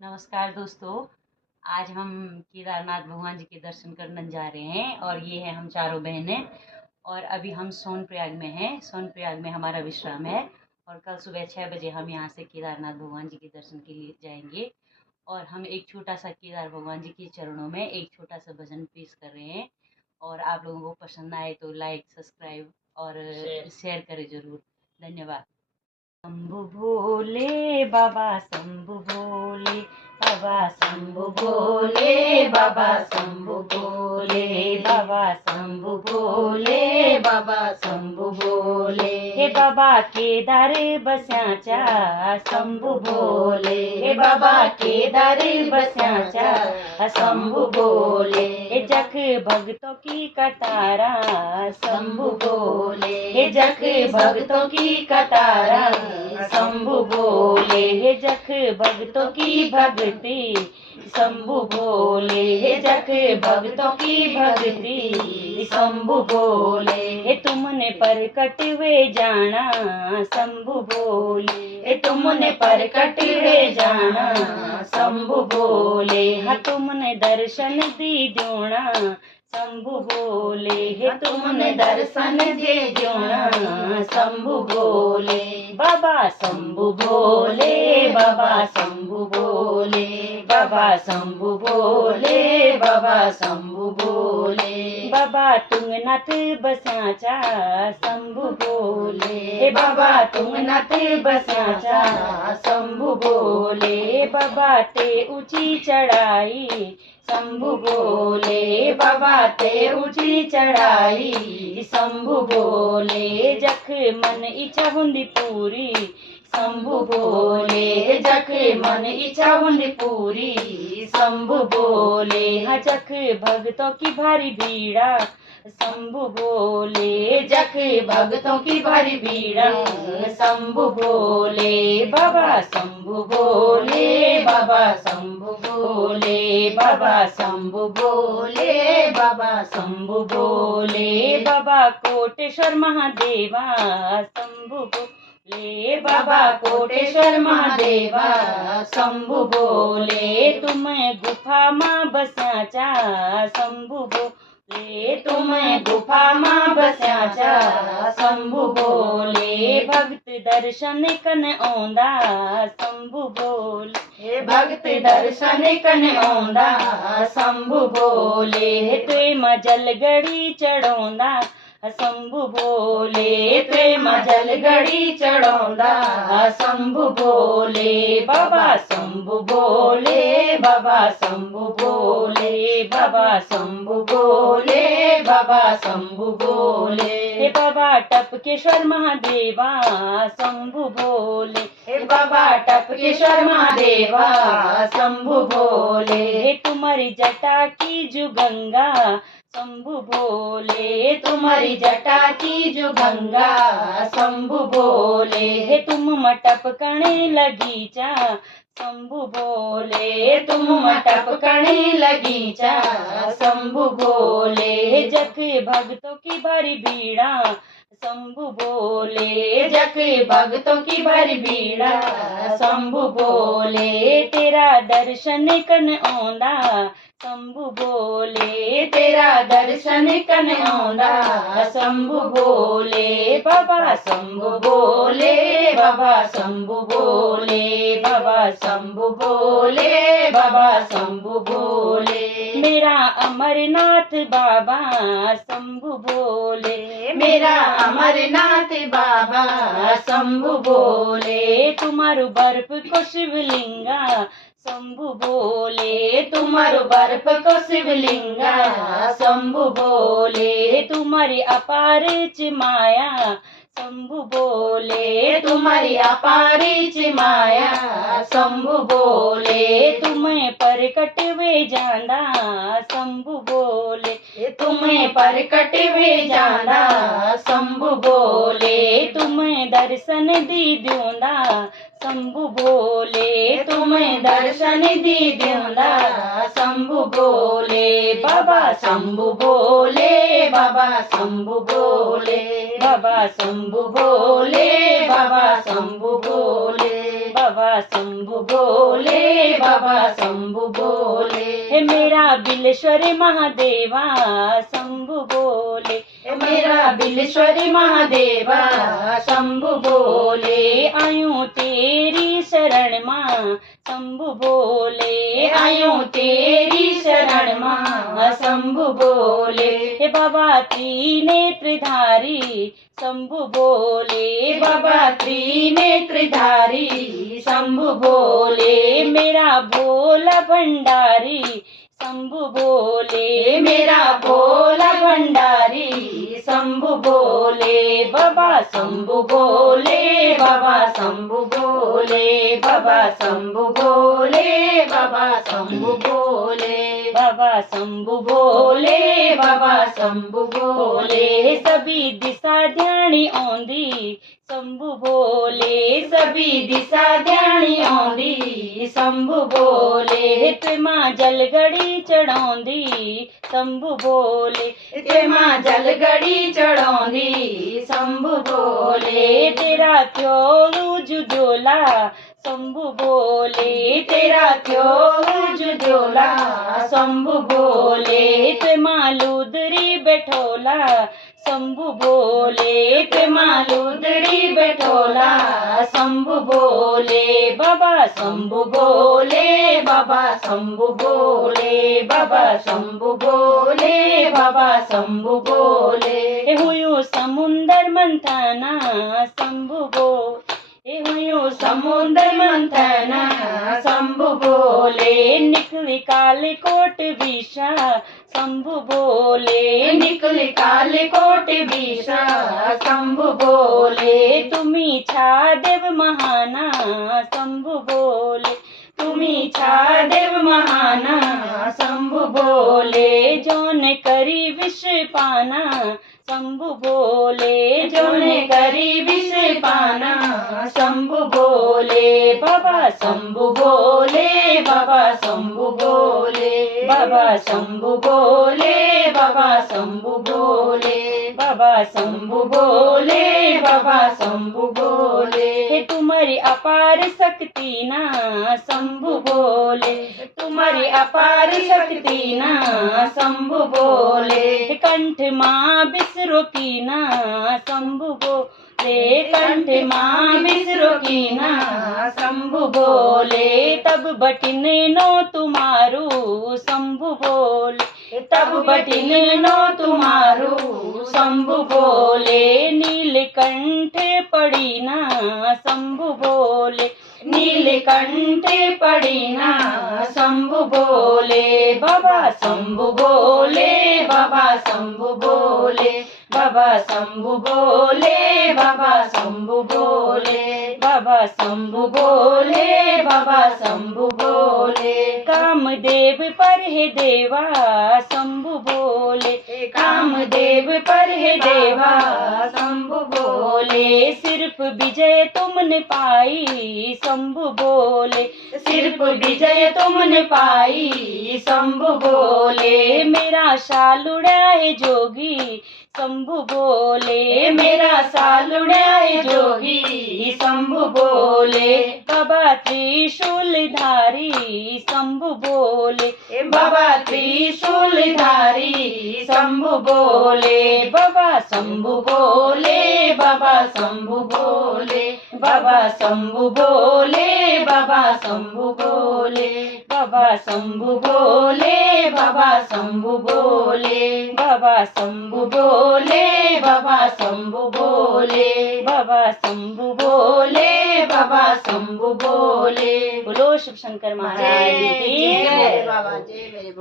नमस्कार दोस्तों। आज हम केदारनाथ भगवान जी के दर्शन करने जा रहे हैं और ये है हम चारों बहनें। और अभी हम सोनप्रयाग में हैं। सोनप्रयाग में हमारा विश्राम है और कल सुबह 6 बजे हम यहाँ से केदारनाथ भगवान जी के दर्शन के लिए जाएंगे। और हम एक छोटा सा केदार भगवान जी के चरणों में एक छोटा सा भजन पेश कर रहे हैं। और आप लोगों को पसंद आए तो लाइक, सब्सक्राइब और शेयर करें ज़रूर। धन्यवाद। शंभु भोले बाबा, शंभु भोले बाबा, शंभु भोले बाबा, शंभु भोले बाबा, शंभु भोले बाबा, शंभु भोले। हे बाबा केदार बस्याचा शंभु भोले, हे बाबा केदार बस्याचा शंभु भोले। हे जख भक्तों की कतारा शंभु भोले, हे जख भक्तों की कतारा शंभु भोले। हे जख भक्तों की भक्ति शंभु भोले, हे जख भक्तों की भक्ति शंभु भोले। हे तुमने परकट वे जाना शंभु भोले, हे तुमने परकट वे जाना शंभु भोले। हाँ तुमने दर्शन दी जोना शंभु भोले, हे तुमने दर्शन दे जोना शंभु भोले। बाबा शंभु भोले बाबा, शंभु भोले बाबा, शंभु भोले बाबा, शंभु भोले। बाबा तुंगनाथ बस्याचा शंभु भोले, बाबा तुंगनाथ बस्याचा शंभु भोले। बाबा ते ऊंची चढ़ाई शंभु भोले, बाबा ते ऊंची चढ़ाई शंभु भोले। जख मन इच्छा हुंदी पूरी शंभु भोले, जख मन इच्छा हुंदी पूरी शंभु भोले। हाँ जख भक्तों की भारी भीड़ा शंभु भोले, जख भक्तों की भारी भीड़ा शंभु भोले। बाबा शंभु भोले बाबा, शंभु भोले बाबा, शंभु भोले बाबा, शंभु भोले। बाबा कोटेश्वर महादेवा शंभु भोले, बाबा कोटेश्वर महादेवा शंभु भोले। तुम गुफा माँ बस्याचा शंभु भोले, तुम गुफा माँ बस्याचा शंभु भोले। भक्त दर्शन कन औंदा शंभु भोले, भक्त दर्शन कन औंदा शंभु भोले। तुए मजल गड़ी चढ़ौंदा शंभु भोले, तुए मजल गड़ी चढ़ौंदा शंभु भोले। बाबा शंभु भोले बाबा, शंभु भोले बाबा, शंभु भोले बाबा, शंभु भोले। हे बाबा टपकेश्वर महादेवा शंभु भोले, हे बाबा टपकेश्वर महादेवा शंभु भोले। हे तुम्हारी जटा की जो गंगा शंभु भोले, तुम्हारी जटा की जो गंगा शंभु भोले। हे तुम मटपकने लगी चा शंभु भोले, तुम मटपकने लगी चा शंभु भोले। जख भक्तों की भारी भीड़ा शंभु भोले, जख भक्तों की भारी भीड़ा शंभु भोले। तेरा दर्शन कन औंदा शंभु भोले, तेरा दर्शन कन औंदा शंभु भोले। बाबा शंभु भोले बाबा, शंभु भोले बाबा, शंभु भोले बाबा, शंभु भोले। मेरा अमरनाथ बाबा शंभु भोले, मेरा अमरनाथ बाबा शंभु भोले। तुम्हारो बर्फ को शिवलिंगा शंभु भोले, तुम्हारो बर्फ को शिवलिंगा शंभु भोले। तुम्हारी अपार माया शंभु भोले, तुम्हारी अपार माया शंभु भोले। तुम्हें परकट वे जाना शंभु भोले, तुम्हें परकट वे जाना शंभु भोले। तुम्हें दर्शन दी दूंदा शंभु भोले, तुम्हें दर्शन दी दूंदा शंभु भोले। बाबा शंभु भोले बाबा, शंभु भोले बाबा, शंभु भोले बाबा, शंभु भोले। बाबा शंभु बोले, बाबा शंभु बोले। हे मेरा बिलेश्वर महादेवा शंभु बोले, मेरा बिलेश्वर महादेवा शंभु बोले। आयूं तेरी शरण मां शंभु बोले, आयूं तेरी शरण मां शंभु बोले। हे बाबा त्रिनेत्रधारी शंभु बोले, बाबा त्रिनेत्रधारी शंभु बोले। मेरा भोला भंडारी शंभु बोले, मेरा भोला भंडारी शंभु बोले। बाबा शंभु बोले, बाबा शंभु बोले, बाबा शंभु बोले, बाबा शंभु बोले, बाबा शंभु बोले, बाबा शंभु बोले। सभी दिशा ध्यानी आंदी शंभु बोले, सभी दिशा ध्यानी आंदी शंभु बोले। ते मां जलगड़ी चढ़ांदी शंभु बोले, ते मां जलगड़ी चढ़ांदी शंभु बोले। तेरा क्यों जुजोला शंभु बोले, तेरा क्यों जुजोला शंभु बोले। ते मां लूदरी बैठोला शंभु बोले, ते मां लूदरी बैठोला शंभु बोले। बाबा शंभु बोले, बाबा शंभु बोले, बाबा शंभु बोले, बाबा शंभु बोले। हुयूं समुंदर मंथना शंभु बोले, हुयूं समुंदर मंथना शंभु बोले। निकली कालकोट विषा शंभु बोले, निकली कालकोट विषा शंभु बोले। तुम्ही छादेव महाना शंभु बोले, तुम्ही छादेव महाना शंभु बोले। जोन करी विष पाना शंभु बोले, जोन करी विष पाना शंभु बोले। बाबा शंभु बोले, बाबा शंभु बोले, बाबा शंभु बोले, बाबा शंभु बोले, बाबा शंभु बोले, बाबा शंभु बोले। हे तुम्हारी अपार शक्ति ना शंभु बोले, तुम्हारी अपार शक्ति ना शंभु बोले। कंठ मां बिसरो की ना शंभु बोले, कंठ मां बिसरो की ना शंभु बोले। तब बटिने नो तुम्हारू शंभु बोले, तब बटिने नो तुम्हारू शंभु बोले। नीलकंठ पड़ी ना शंभु बोले, नीलकंठ पड़ी ना शंभु बोले। बाबा शंभु बोले, बाबा शंभु बोले, बाबा शंभु बोले, बाबा शंभु बोले, बाबा शंभु बोले, बाबा शंभु बोले। कामदेव पर है देवा शंभु बोले, कामदेव पर है देवा शंभु बोले। सिर्फ विजय तुमने पाई शंभु बोले, सिर्फ विजय तुमने पाई शंभु बोले। मेरा शाल उड़ा है जोगी शंभु बोले, मेरा शाल उड़ा है जोगी शंभु बोले। बाबा त्रिशूलधारी शंभु बोले, बाबा त्रिशूलधारी शंभु बोले। बाबा शंभु बोले, बाबा शंभु बोले, बाबा शंभु बोले, बाबा शंभु बोले, बाबा शंभु बोले, बाबा शंभु बोले, बाबा शंभु बोले, बाबा शंभु बोले, बाबा शंभु बोले, बाबा शंभु बोले। बोलो शिव शंकर महाराज की जय। बाबा जय।